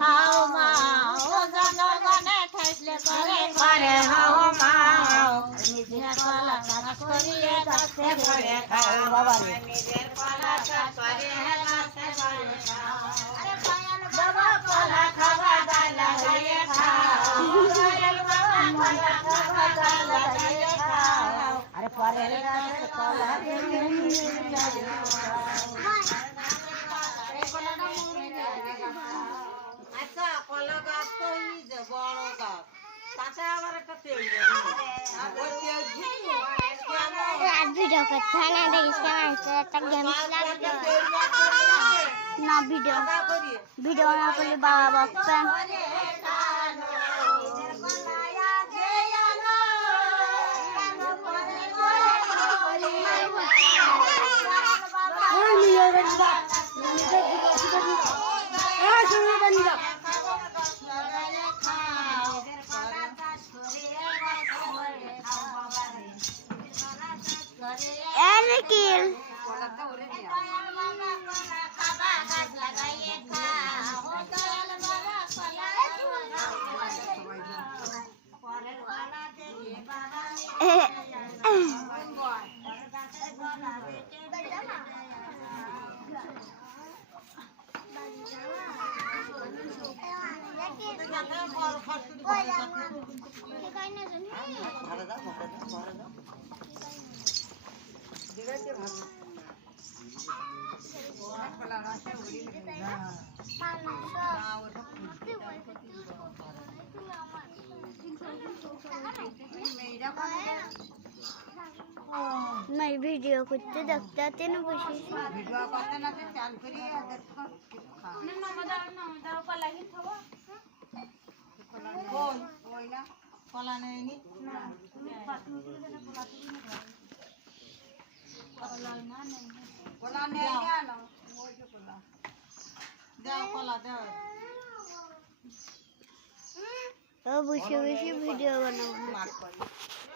হাও মাও জনগণে ঠাইলে করে হাও মাও নিজের কলা চাষ করিয়ে গাছে করে খাও বাবা নিজের কলা চাষ করে গাছে করে খাও বাবা কলা খাওয়া গাছ লাগাইয়ে খাও বাবা কলা খাওয়া গাছ লাগাইয়ে খাও আরে পরের গাছে কলা আচ্ছা কলা গাছ তো যে বড় গাছ তাতে আবার একটা তেল ভিডিও করতে হয় না দেখিস একটা গেম না ভিডিও না করলে বাবা বাপ্পা Kill. मैं वीडियो करते देखता तेन बसी वीडियो करते ना ते चाल करी देखो नमदा कला ही थवा कोन ओइला कला नहीं ना कला नहीं ना मोय जो कला जाओ कला जाओ अब बसी वीडियो बनाओ